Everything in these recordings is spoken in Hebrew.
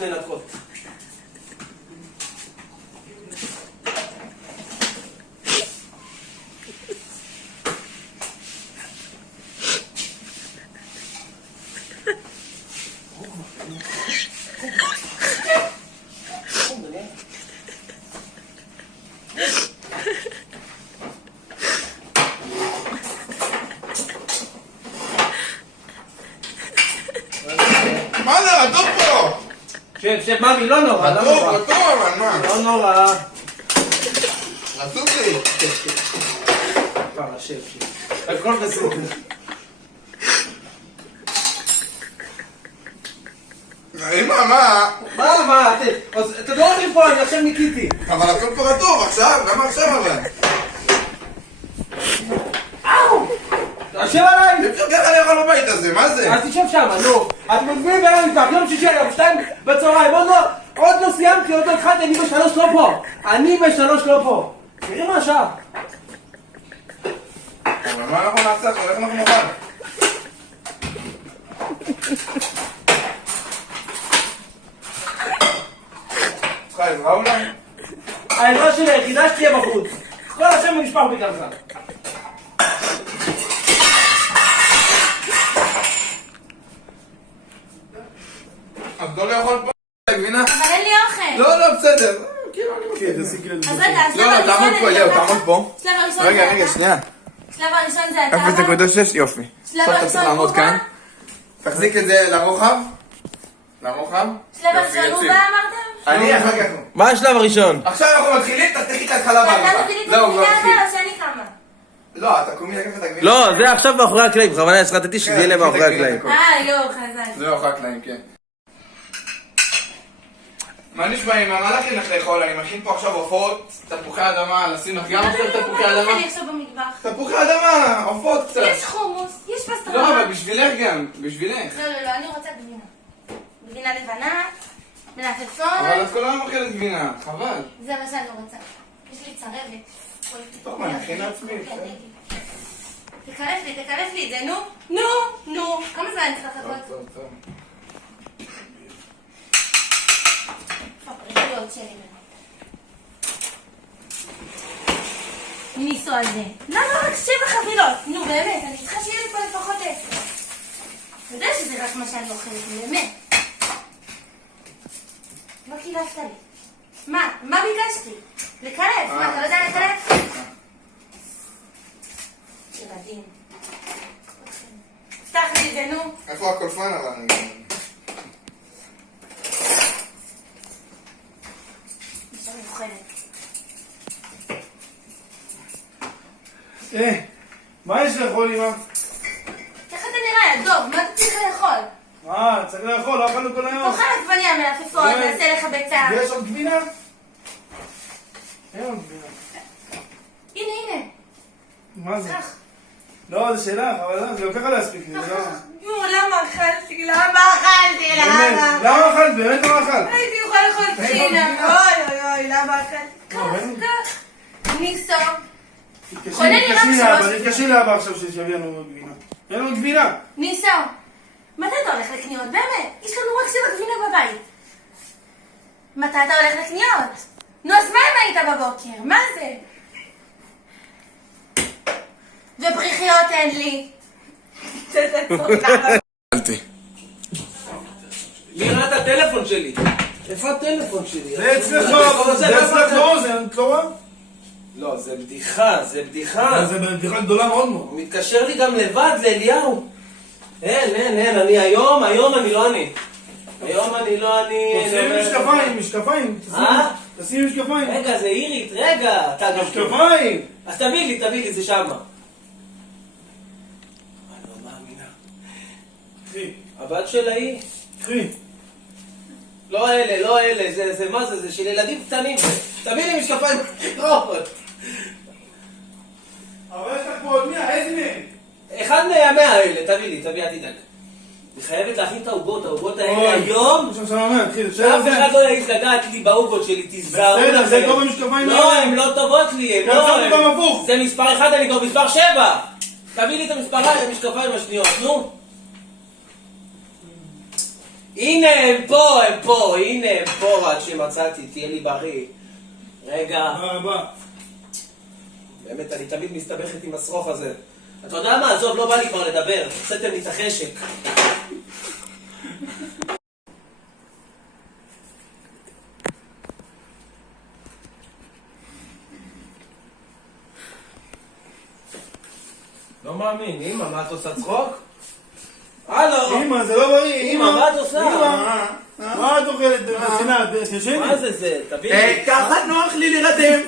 מנתקות. מה זה? רטוב פה! שב, ממי, לא נורא, לא נורא. רטוב, אבל מה? לא נורא. רטוב לי. שב. הכל בסדר. אמא, מה? מה? אתה לא הולכים פה, אני עכשיו ניקיתי. אבל הכל פה רטוב עכשיו, למה עכשיו אבל? תשב עליי! אי אפשר ככה לאכול בבית הזה, מה זה? אז תשב שם, נו. את מזמינים בערב מטבח, יום שישי היום, 2 בצהריים, עוד לא סיימתי, עוד לא התחלתי, אני ב3 לא פה. אני ב3 לא פה. תראי מה השעה. אבל מה אנחנו נעשה? איך אנחנו נאכל? צריכה עזרה אולי? העזרה שלי היחידה שתהיה בחוץ. כל השם נשפך בגללך. אז לא לאכול פה גבינה? אבל אין לי אוכל. לא, בסדר. כאילו אני מכיר. אז רגע, השלב לא, הראשון תעמוד פה, אני יאו, לוקחת. תעמוד פה. שלב הראשון זה רגע, אתה. שנייה. שלב הראשון זה אתה. 0.6, יופי. שלב עכשיו אתה הראשון צריך לעמוד הוא כאן. בא? תחזיק את זה לרוחב. לרוחב. שלב יופי, הראשון הוא יציב. בא אמרתם? אני אחר כך. מה השלב הראשון? עכשיו אנחנו מתחילים, תחתכי את ההתחלה אתה בעריכה. מביא לי את זהו, הגבינה כבר התחיל. אבל או שאני קמה? לא, אתה קומי לקחת את הגבינה. לא, זה עכשיו מאחורי הקלעים, בכוונה הסרטתי שזה יהיה מאחורי הקלעים. יואו, חזק. זהו, אחר הקלעים, כן. מה נשמע עם המהלך לך לאכול? אני מכין פה עכשיו עופות, תפוחי אדמה, לשים לך גם עכשיו תפוחי מה אדמה? אני עכשיו במטבח? תפוחי אדמה, עופות קצת. יש חומוס, יש פסטרמה. לא, אבל בשבילך גם, בשבילך. לא, אני רוצה גבינה. גבינה לבנה, מלפפון. אבל את כל היום אוכלת גבינה, חבל. זה מה שאני רוצה. יש לי צרבת. טוב, אני מכין לעצמי, תקרף לי את זה, נו. כמה זמן אני צריכה לחכות? טוב. פרקיות שלי. ניסו על זה. למה רק 7 חבילות? נו באמת, אני צריכה שיהיה לי פה לפחות 10. אתה יודע שזה רק מה שאני אוכלת, באמת. לא קילפת לי. מה ביקשתי? לקלף, מה, אתה לא יודע לקלף? ילדים. פתח לי את זה, נו. איפה הקולפן אבל? עכשיו אני אוכלת. מה יש לאכול, אמא? איך אתה נראה, יא דוב? מה אתה צריך לאכול? צריך לאכול, לא אכלנו כל היום. תאכל עגבניה מלפפון, נעשה לך ביצה. ויש עוד גבינה? אין עוד גבינה. הנה. מה זה? קח. לא, זה שלך, אבל זה לוקח להספיק לי, זה לא... למה אכלתי? למה? למה אכלת? באמת למה אכלת? הייתי יכולה לאכול פשינה. אוי, למה אכלתי? קח. ניסו. תתקשרי לאבא עכשיו שיביא לנו גבינה. אין לנו גבינה. ניסו. מתי אתה הולך לקניות? באמת. יש לנו רק 7 גבינה בבית. מתי אתה הולך לקניות? נו, אז מה אם היית בבוקר? מה זה? ובריחיות אין לי. אלתי. מי ראה את הטלפון שלי? איפה הטלפון שלי? זה אצלך באוזן, את לא רואה? לא, זה בדיחה. זה בדיחה גדולה מאוד מאוד. הוא מתקשר לי גם לבד לאליהו. אין, היום אני לא אני. היום אני לא אני. תשימי משקפיים. תשימי משקפיים. רגע, זה אירית, רגע. אתה גם... משקפיים. אז תביא לי, זה שמה. אני לא מאמינה. קחי. הבת של ההיא. קחי. לא אלה, זה מה זה? זה של ילדים קטנים. תביא לי משקפיים גדולות. אבל יש לך פה עוד 100, איזה מהם? אחד מהימי האלה, תביא לי, אל תדאג. אני חייבת להכין את העוגות האלה היום. עכשיו שמה, תתחיל. שאף אחד לא יעיז לגעת לי בעוגות שלי, תיזהרו לכם. בסדר, זה גובה משקפיים. לא, הן לא טובות לי, גם שמתי גם הפוך. זה מספר 1, אני כבר מספר 7. תביא לי את המשקפיים השניות, נו. הנה הם פה, הנה הם פה, רק שמצאתי, תהיה לי בריא. רגע. הבא. באמת, אני תמיד מסתבכת עם השרוך הזה. אתה יודע מה? עזוב, לא בא לי כבר לדבר. עשיתם לי את החשק. לא מאמין, אמא, מה את עושה צחוק? הלו! אמא, זה לא בריא, אמא, מה את עושה? אמא, מה את אוכלת? חסינה, תשני. מה זה? תביא לי. ככה נוח לי להירדם.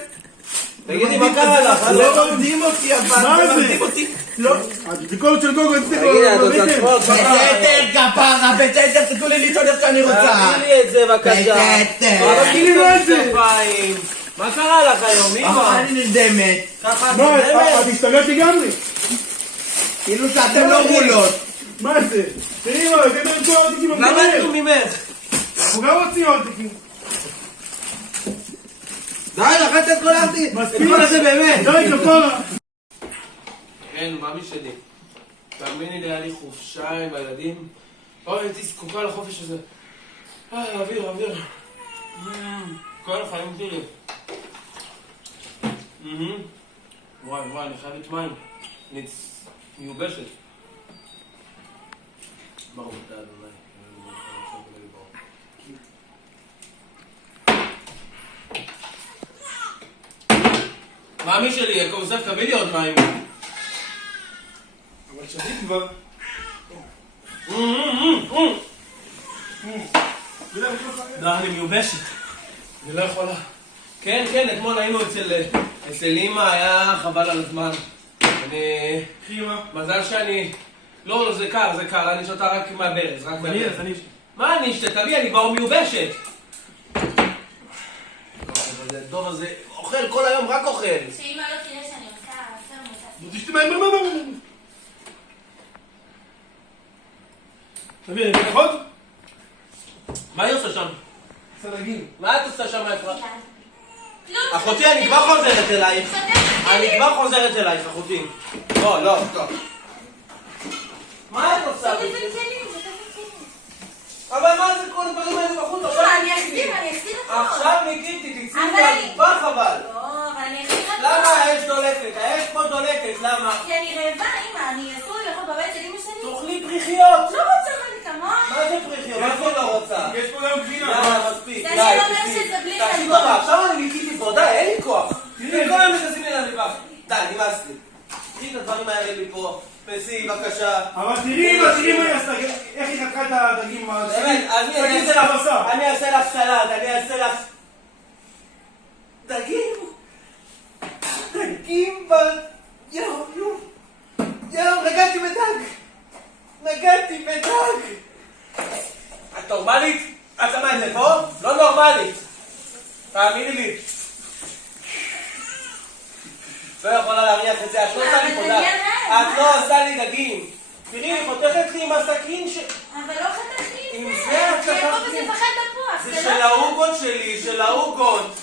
תגידי, מה קרה לך? לא מרדים אותי, אבל מה זה? מרדים אותי. לא. הביקורת של גוגו, תגידי, את עושה צחוק? בסדר, כפרה, בסדר, תתנו לי לישון איך שאני רוצה. תביא לי את זה בבקשה. בסדר. תביא לי את זה. מה קרה לך היום, אמא? אני נרדמת. ככה את מה, נרדמת? את השתגעת לגמרי. כאילו שאתם לא רולות. מה זה? תראי אמא, הבאתם את כל הארטיקים למה המקומיים. את ממך? אנחנו גם רוצים ארטיקים. די, לחצת את כל הארטי. מספיק. את כל הזה באמת. די, כפרה. כן, מאמי שלי. תאמיני לי, היה לי חופשה עם הילדים. אוי, הייתי זקוקה לחופש הזה. אוויר. כל החיים שלי. וואי, אני חייבת מים. אני מיובשת. ברוך אתה אדוני. מאמי שלי, יוסף, תביא לי עוד מים. אבל שתית כבר. לא, אני מיובשת. אני לא יכולה. כן, אתמול היינו אצל אמא, היה חבל על הזמן. מזל שאני... לא, זה קר, אני שותה רק מהברז, רק מהברז. מה אני אשתה? תביא, אני כבר מיובשת. הדוב הזה אוכל כל היום, רק אוכל. שאמא לא תראה שאני עושה תשתי מים, תביא, אני אתן עוד? מה היא עושה שם? סלגים. מה את עושה שם, אפרת? לא, אחותי, אני כבר חוזרת אלייך. אחותי. לא. מה את עושה? אבל מה זה כל הדברים האלה בחוץ? אני אחזיר את עכשיו ניקיתי, תצאי אבל אני- מהמטבח אבל. לא, אבל אני אחזיר את למה האש דולקת? האש פה דולקת, למה? כי אני רעבה, אמא, אני אסור לי לאכול בבית של אמא שלי. תאכלי פריחיות. לא רוצה אני כמוה. מה זה פריחיות? מה זה לא רוצה? יש פה גם גבינה. יאללה, מספיק. זה די, שאומר תפסיק. שזה בלי תעשי חלבון. טובה, עכשיו אני ניקיתי פה, די, אין לי כוח. תראי, כל היום נכנסים לי למטבח. די, נמאס לי. תראי את הדברים האלה מפה. פסי, בבקשה. אבל תראי מה היא עשתה, איך היא חתכה את הדגים. באמת, אני אעשה לך סלט, אני אעשה לך... דגים יואו, נגעתי בדג. את נורמלית? את שמה את זה פה? לא נורמלית. תאמיני לי. לא יכולה להריח את זה, את לא עושה לי פה דג. את לא עושה לי דגים. תראי, היא חותכת לי עם הסכין ש... אבל לא חתכתי עם עם זה זה. את שיהיה פה לקחת לי. בזה פחד תפוח. זה של העוגות שלי, של העוגות.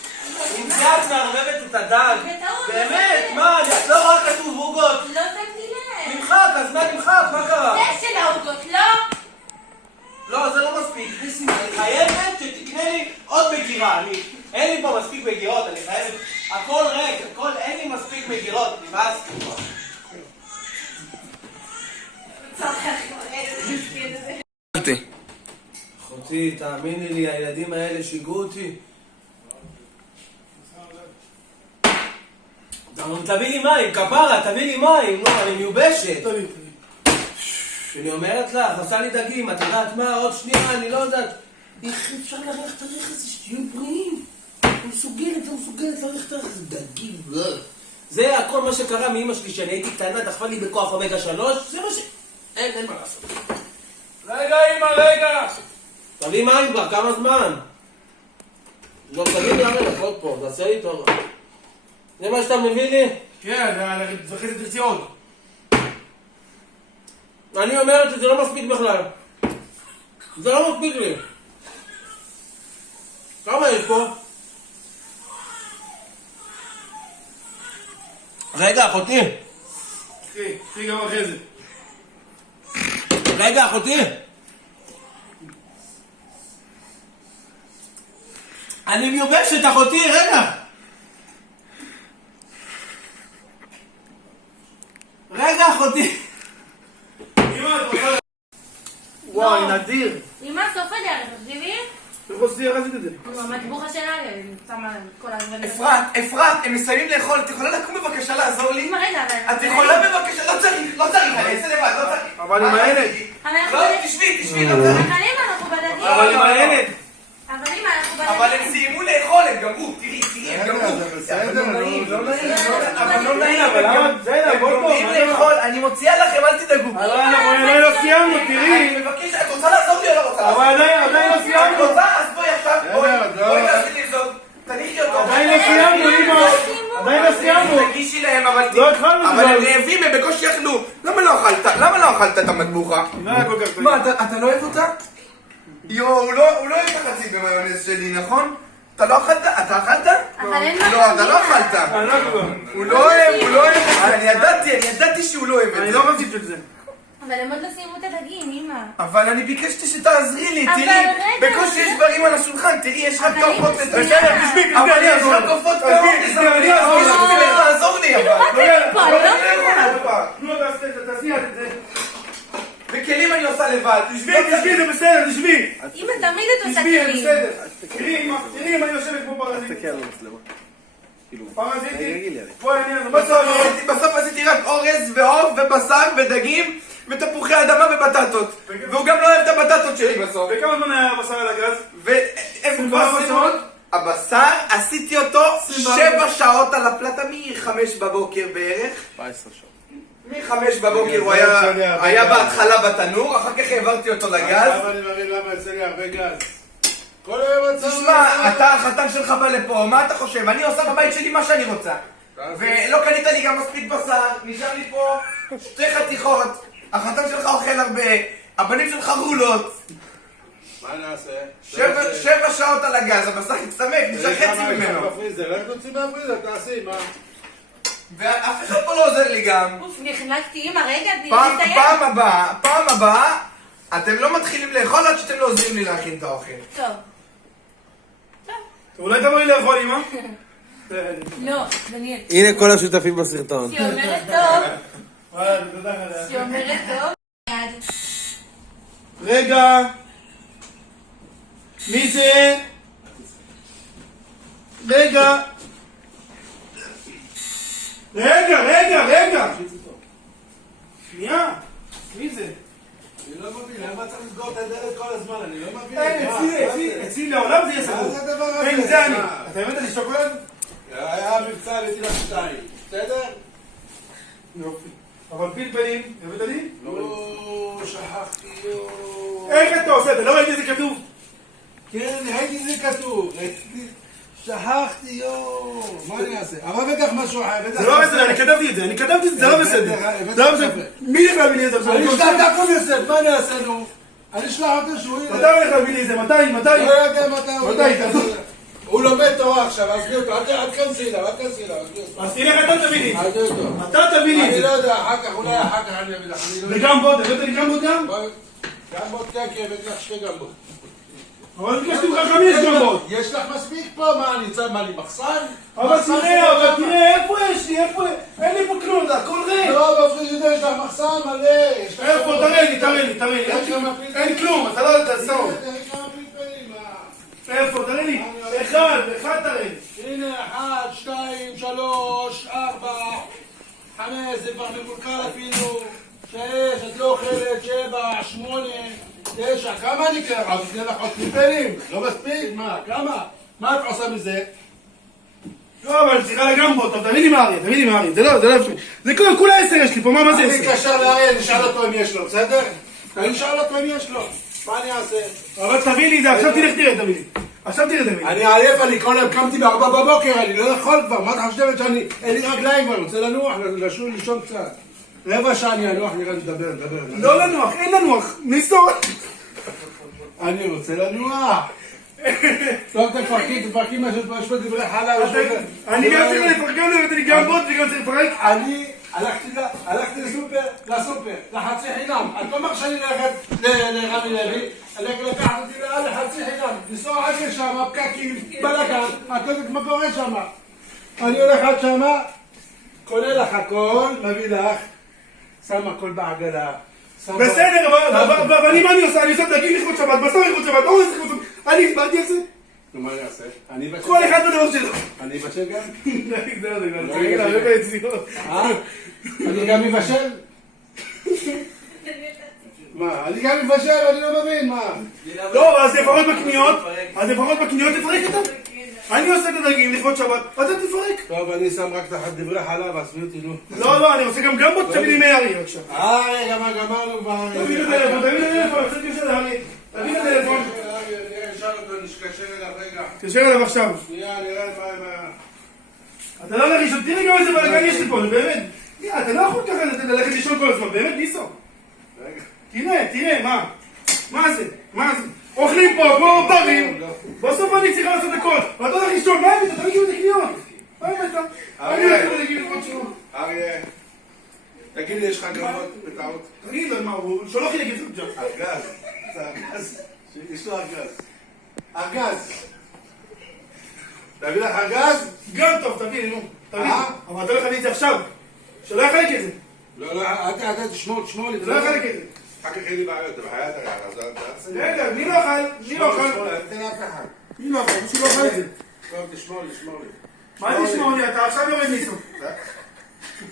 עם זה את מערבבת את הדג. בטעות, באמת, לא מה, את לא רואה כתוב עוגות. לא שמתי לב. נמחק, אז מה נמחק? מה קרה? זה של העוגות, לא? לא, זה לא מספיק. אני חייבת שתקנה לי עוד מגירה. אין לי פה מספיק מגירות, אני חייבת... הכל ריק, אין לי מספיק מגירות. נמאס לי כבר. אחותי, תאמיני לי, הילדים האלה שיגעו אותי. תביא לי מים, כפרה, תביא לי מים. לא, אני מיובשת. אני אומרת לך, עשה לי דגים, את יודעת מה? עוד שנייה, אני לא יודעת. איך אפשר להריח את הריח הזה, שתהיו בריאים? לא מסוגלת להריח את הריח הזה, דגים. זה הכל מה שקרה מאמא שלי, שאני הייתי קטנה, דחפה לי בכוח אומגה 3, זה מה ש... אין מה לעשות. רגע, אמא, רגע. תביא מים כבר, כמה זמן? לא, תביא לי הרי, עוד פה, תעשה לי טוב. זה מה שאתה מביא לי? כן, זה אחרי זה תרצי עוד. אני אומרת שזה לא מספיק בכלל. זה לא מספיק לי. כמה יש פה? רגע, אחותי. קחי, גם אחרי זה. רגע, אחותי. אני מיובשת, אחותי, רגע. רגע, אחותי. וואי, נדיר. אמא, סוף הדרך, תקשיבי? איך עושים איך עשית את זה? המטבוחה שלה, אני שמה כל הזמן. אפרת, הם מסיימים לאכול, את יכולה לקום בבקשה לעזור לי? אמא, רגע, אבל... את יכולה בבקשה, לא צריך, אני אעשה לבד, לא צריך. אבל עם הילד. לא, תשבי, לא צריך. אבל אמא, אנחנו בדגים. אבל עם הילד. אבל אמא, אנחנו בדגים. אבל הם סיימו לאכול, הם גמרו, תראי, הם גמרו. בסדר, אבל לא נעים, אבל למה? בסדר, הם בוא גומרים לאכול, אני מוציאה לכם, אל תדאגו. אבל אנחנו עדיין לא סיימנו, תראי. אני מבקש, את רוצה לעזור לי או לא רוצה? אבל עדיין לא את סיימנו. רוצה? אז בואי עכשיו, בואי תעשי לי זאת. תניחי אותו. עדיין לא סיימנו, אמא. עדיין לא סיימנו. תגישי להם, אבל לא התחלנו אבל כבר. הם רעבים, הם בקושי יכלו. למה לא אכלת את המטבוחה? לא היה כל כך טוב. מה, אתה לא אוהב אותה? הוא לא אוהב את החצי במיונז שלי, נכון? אתה לא אכלת? אתה אכלת? אבל אין מה לא, אתה לא אכלת. אנחנו. הוא לא אוהב את זה. אני ידעתי שהוא לא אוהב את אני זה. לא רציתי את זה. אבל הם עוד לא סיימו את הדגים, אמא. אבל אני ביקשתי שתעזרי לי, אבל תראי. רגע, בקושי יש דברים על השולחן, תראי, יש רק אבל תעופות היא לטפל. בסדר, תשבי, אבל אני יש אעזור רק לך. עופות תשבי, טעופות. אני אעזור לך. לעזור לי, אבל. כאילו, רק פה, אני לא מבינה. נו, תעשי את זה. וכלים אני עושה לבד. תשבי, זה בסדר, תשבי. אמא, תמיד את עושה תשבי, זה כלים. בסדר. תראי, אמא, אני יושבת כמו פרזיט. פרזיטית. בואי, אני אעזור. בסוף עשיתי רק אורז ועוף ובשר ודגים ותפוחי אדמה ובטטות. והוא גם לא אוהב את הבטטות שלי בסוף. וכמה זמן היה הבשר על הגז? והם 24 שעות? הבשר, עשיתי אותו 7 שעות על הפלטה מ-5 בבוקר בערך. 14 שעות. מ-5 בבוקר הוא היה בהתחלה בתנור, אחר כך העברתי אותו לגז. אבל אני מבין למה יצא לי הרבה גז. כל היום יצא לי... תשמע, אתה החתן שלך בא לפה, מה אתה חושב? אני עושה בבית שלי מה שאני רוצה. ולא קנית לי גם מספיק בשר, נשאר לי פה 2 חתיכות, החתן שלך אוכל הרבה, הבנים שלך רולות. מה נעשה? 7 שעות על הגז, הבשר הצטמק, נשאר חצי ממנו. איך תוציא מהפריזר? תעשי, מה? ואף אחד פה לא עוזר לי גם. אוף, נחנקתי, אמא, רגע, תני לי פעם הבאה, אתם לא מתחילים לאכול עד שאתם לא עוזרים לי להכין את האוכל. טוב. אולי תבואי לאכול, אמא? לא, דניאל. הנה כל השותפים בסרטון. היא אומרת טוב. וואלה, תודה לך. היא אומרת טוב. יד. רגע. מי זה? רגע. שנייה. מי זה? אני לא מבין, למה צריך לסגור את הדלת כל הזמן? אני לא מבין. אצלי לעולם זה יהיה סגור. מה זה הדבר הזה? כן, זה אני. אתה הבאת לי שוקולד? היה מבצע, הבאתי לך 2. בסדר? יופי. אבל פלפלים, הבאת לי? לא, שכחתי, איך אתה עושה? אתה לא ראיתי את זה כתוב? כן, ראיתי זה כתוב. שכחתי, מה אני אעשה? אבל בטח משהו אחר. זה לא בסדר, אני כתבתי את זה, זה לא בסדר. זה לא בסדר. מי ילך להביא לי את זה? אני אשלח את הכל יוסף, מה אני אעשה לו? אני אשלח אותו שהוא יהיה. מתי הוא ילך להביא לי את זה? מתי? לא יודע מתי הוא מתי? הוא לומד תורה עכשיו, עזבי אותו, אל תכנסי אליו, עזבי אותו. אז תלך אתה תביא לי. עזבי אותו. אתה תביא לי את אני זה. לא יודע, אחר כך, אולי אחר כך אני אביא לך. וגם בוד, הבאת לי גם בוד גם? גם בודקה, כי הבאתי לך 2 גמבות. אבל ביקשתי ממך 5 גם בוד. יש לך מספיק פה, מה אני צריך, מה לי מחסן? אבל תראה, איפה יש לי? אין לי פה כלום, זה הכל ריק. לא, בפריג'ידר יש לך מחסן מלא. איפה? תראה לי. אין כלום, אתה לא יודע, תעשור. איפה? תראה לי. אחד תראה לי. הנה, 1, 2, 3, 4, 5, זה כבר מקולקל אפילו. 6, את לא אוכלת, 7, 8, 9, כמה אני קרח? אז תתן לך עוד פלפלים, לא מספיק? מה, כמה? מה את עושה מזה? לא, אבל צריכה גם בו, טוב, תביא לי מאריה, זה לא אפשר. זה כולה 10 יש לי פה, מה זה 10? אני אתקשר לאריה, נשאל אותו אם יש לו, בסדר? אני אשאל אותו אם יש לו, מה אני אעשה? אבל תביא לי את זה, עכשיו תלך תראה, תביא לי. אני עייף, אני כל היום קמתי ב4 בבוקר, אני לא יכול כבר, מה אתה חושבת שאני... אין לי רגליים כבר, אני רוצה לנוח, לישון קצת. 15 שעה אני אנוח, נראה לדבר. לא לנוח, אין לנוח, ניסור. אני רוצה לנוח. טוב, תפרקי משהו, יש פה דברי חלל. אני גם צריך לפרקם לו, אני גם בוט וגם צריך לפרק. אני הלכתי לסופר, לחצי חינם. את לא מרשה לי ללכת לרמי לוי, לקחת אותי לחצי חינם, לנסוע עד לשם, הפקקים, בלגן. את יודעת מה קורה שם. אני הולך עד שמה, קונה לך הכל, מביא לך, שם הכל בעגלה. שם בסדר, אבל אני מה אני עושה? אני עושה דגים לכבוד שבת, בשר לכבוד שבת, אורז לכבוד שבת. אני הצבעתי על זה? נו, מה אני אעשה? אני אבשל. כל אחד בדבר שלו. אני אבשל גם? זה גם צריך להביא ביציאות. אני גם מבשל? מה? אני גם מבשל, אני לא מבין, מה? טוב, אז לפחות בקניות תפרק אותם. אני עושה את הדגים לכבוד שבת, אתה תפרק. טוב, אני שם רק תחת דברי חלב, עזבי אותי, נו. לא, אני עושה גם בוא תביא לי מארי עכשיו. רגע, מה גמרנו כבר? תביא לי טלפון, קצת קשה להביא. תביא לי טלפון. נשאל אותו, נתקשר אליו, רגע. תקשר אליו עכשיו. שנייה, נראה מה... אתה לא הולך לישון, תראה גם איזה בלגן יש לי פה, באמת. אתה לא יכול ככה ללכת לישון כל הזמן, באמת ניסו. תראה, מה זה? אוכלים פה ברים, בסוף אני צריכה לעשות הכל. ואתה הולך לישון, מה הבאת? אתה מגיע לקניות. מה הבאת? אני הולך להגיד לך עוד שוב. אריה, תגיד לי, יש לך גרמות בטעות? תגיד לו, מה, הוא שולח לי להגיד את זה. ארגז, זה ארגז, יש לו ארגז. ארגז. תביא לך ארגז? גם טוב, תביא, נו. תביא. אבל אתה לא יכול לי את זה עכשיו. שלא יחלק את זה. לא, אתה תשמור לי. אתה לא יחלק את זה. אחר כך אין לי בעיות, אתה בחיית הרי, רגע, מי לא אכל? תן אף אחד. מי לא אכל? מישהו לא אכל את זה. טוב, תשמור לי. מה תשמור לי? אתה עכשיו יורד ניסו.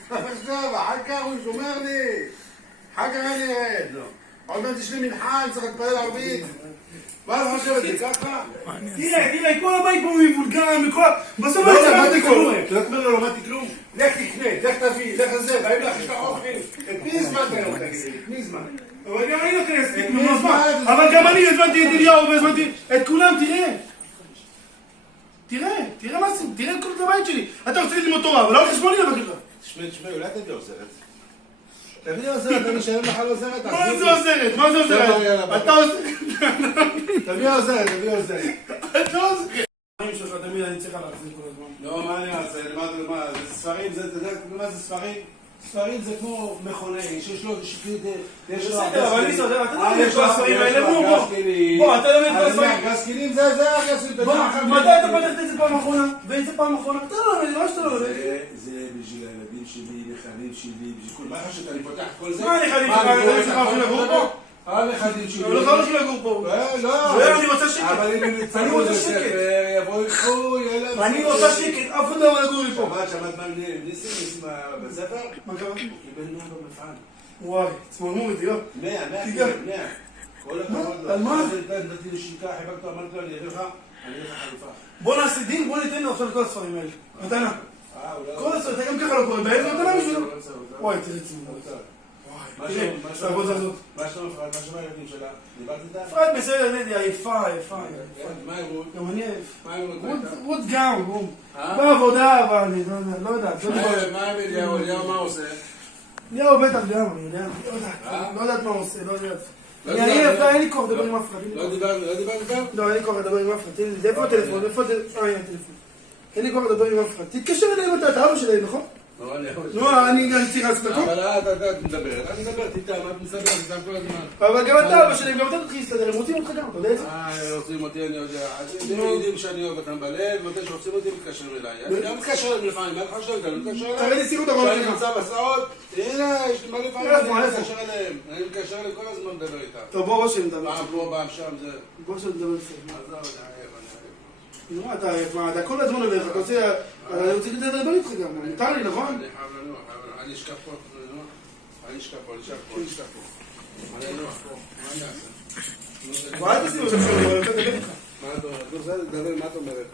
עכשיו, אחר כך הוא שומר לי. אחר כך אני ארד. עוד מעט יש לי מנחה, אני צריך להתפלל ערבית. מה אתה חושב את זה ככה? תראה, כל הבית פה מבולגן, בסוף לא אני צריך למדתי את כלום. זה. אתה לא אומר לו, למדתי כלום. לך תקנה, לך תביא, לך לזה, באים לך, יש לך אוכל. את מי הזמנת היום, תגיד לי? את מי הזמנת? אבל גם אני לא אכנס, אבל גם אני הזמנתי את אליהו והזמנתי את כולם, תראה מה עושים, תראה כל הבית שלי. אתה רוצה ללמוד תורה, אבל לא על חשבון לי לבקר לך. תשמעי, אולי תביא עוזרת. תביא לי עוזרת, אני משלם לך על עוזרת. מה זה עוזרת? מה זה עוזרת? אתה עוזרת. תביא עוזרת. אתה עוזרת. החיים שלך תמיד אני צריכה להחזיר כל הזמן. לא, מה אני אעשה? מה? זה ספרים, אתה יודע מה זה ספרים? ספרים זה כמו מכונאי, שיש לו שקלית, יש לו... בסדר, אבל אני סודר, אתה לא מבין כל הספרים האלה, בוא, אתה לא מבין כל הספרים. ארגז כלים זה ארגז כלים. בוא, מתי אתה פתחת את זה פעם אחרונה? ואיזה פעם אחרונה? אתה לא מבין, מה שאתה לא מבין. זה בשביל הילדים שלי, נכדים שלי, בשביל כל... מה חשבת, אני פותח כל זה? מה נכדים שלך? אני צריך להביא לגור פה? הנכדים שלי. אבל לא חייב לגור פה. לא, אני רוצה שקט. אבל אם הם יצטרכו לספר, יבואו יקחו, ילד... אני רוצה שקט, אף אחד לא לגור לי פה. שמעת מה ניסים בספר? מה קרה? הוא קיבל 100 במפעל. וואי, צמרמור איתי, לא? 100. כל הכבוד לו. על מה? נתתי לי שינקה, חיבקתו, אמרתי לו, אני אביא לך חלופה. בוא נעשה דין, בוא ניתן לו עכשיו את כל הספרים האלה. מתנה. אולי... כל הספרים, אתה גם ככה לא קורא, בעצם מתנה בשבילו. וואי, תראה צמרמור. תראה, תעבוד הזאת. מה שלום אפרת? מה שלום הילדים שלה? דיברת איתה? אפרת בסדר, נדי, עייפה. מה היא רות? גם אני עייף. מה היא רות? רות גם, בעבודה, אבל אני לא יודע. מה עם אליהו? אליהו מה עושה? אליהו בטח גם, אני יודע. לא יודעת מה הוא עושה, לא יודעת. אני עייף, אין לי כוח לדבר עם אף אחד. לא דיברת איתה? לא, אין לי כוח לדבר עם אף אחד. איפה הטלפון? הנה הטלפון. אין לי כוח לדבר עם אף אחד. תתקשר אליהם אתה אבא שלהם, נכון? לא, אני גם צריך לעשות הכל. אבל את מדברת, את איתם, את מסתדרת איתם כל הזמן. אבל גם אתה אבא שלהם, גם אתה תתחיל להסתדר, הם רוצים אותך גם, אתה יודע את זה? רוצים אותי, אני יודע. הם יודעים שאני אוהב אותם בלב, מתי שרוצים אותי מתקשרים אליי. אני גם מתקשר אליהם לפעמים, מה לך חושבת? אני מתקשר אליהם. תראה לי סירות הרעיון כשאני שלך. נמצא בסעות, הנה, יש לי מה לפעמים, אני מתקשר אליהם. אני מתקשר אליהם כל הזמן לדבר איתם. טוב, בוא ראש נדבר. פעם פה, פעם שם, זה... בוא ראש נדבר קצת. עזוב, אני עייף. נו, אתה כל הזמן הולך, אתה רוצה... אני רוצה לדבר איתך גם, מותר לי, נכון? אני חייב לנוח, אני אשכב פה, אני אשכב פה. אני אנוח פה, מה אני אעשה? ואל תשים אותך עכשיו, אני רוצה לדבר איתך. מה את אומרת? לא בסדר, תדבר, מה את אומרת?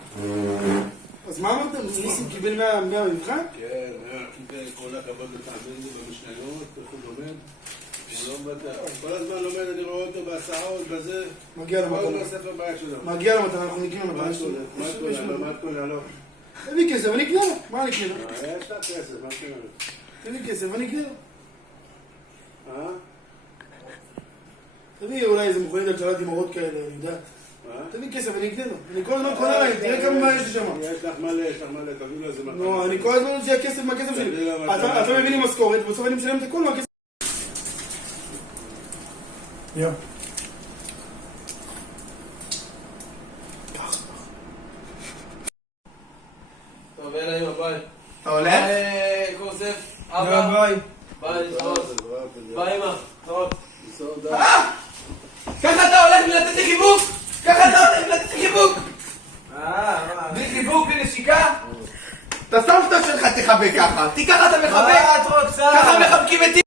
אז מה אמרתם? ניסים קיבל 100 במבחן? כן, קיבל כל הכבוד לתעמל לי במשניות, איך הוא לומד? הוא לא מוותר. כל הזמן לומד, אני רואה אותו בהסעות, בזה. מגיע כל למטרה. הזמן ספר בעיה שלו. מגיע למטרה, אנחנו נקנה לו. מה את קונה? מה את קונה? לא. תן לי כסף, אני אקנה לו. מה אני אקנה לו? יש לה כסף, מה את קונה? תן לי כסף, אני אקנה לו. אה? תביא אולי איזה מכונית על שלט עם אורות כאלה, אני יודעת. תן לי כסף, אני אקנה לו. אני כל הזמן קונה להם, תראה כמה מה יש לי שם. יש לך מלא, תביא לו איזה מקום. לא, אני כל הזמן רוצה הכסף מהכסף שלי. אתה מביא לי משכורת, ובסוף אני משלם את הכל מהכסף. יואו. ביי. אתה הולך? ביי, כוסף. אבא. ביי. ביי, להתראות. ביי, אמא. להתראות. ככה אתה הולך בלי לתת לי חיבוק? ככה אתה הולך בלי לתת לי חיבוק? בלי חיבוק, בלי נשיקה? את הסבתא שלך תחבק ככה. תיקח אתה מחבק. מה את רוצה? ככה מחבקים את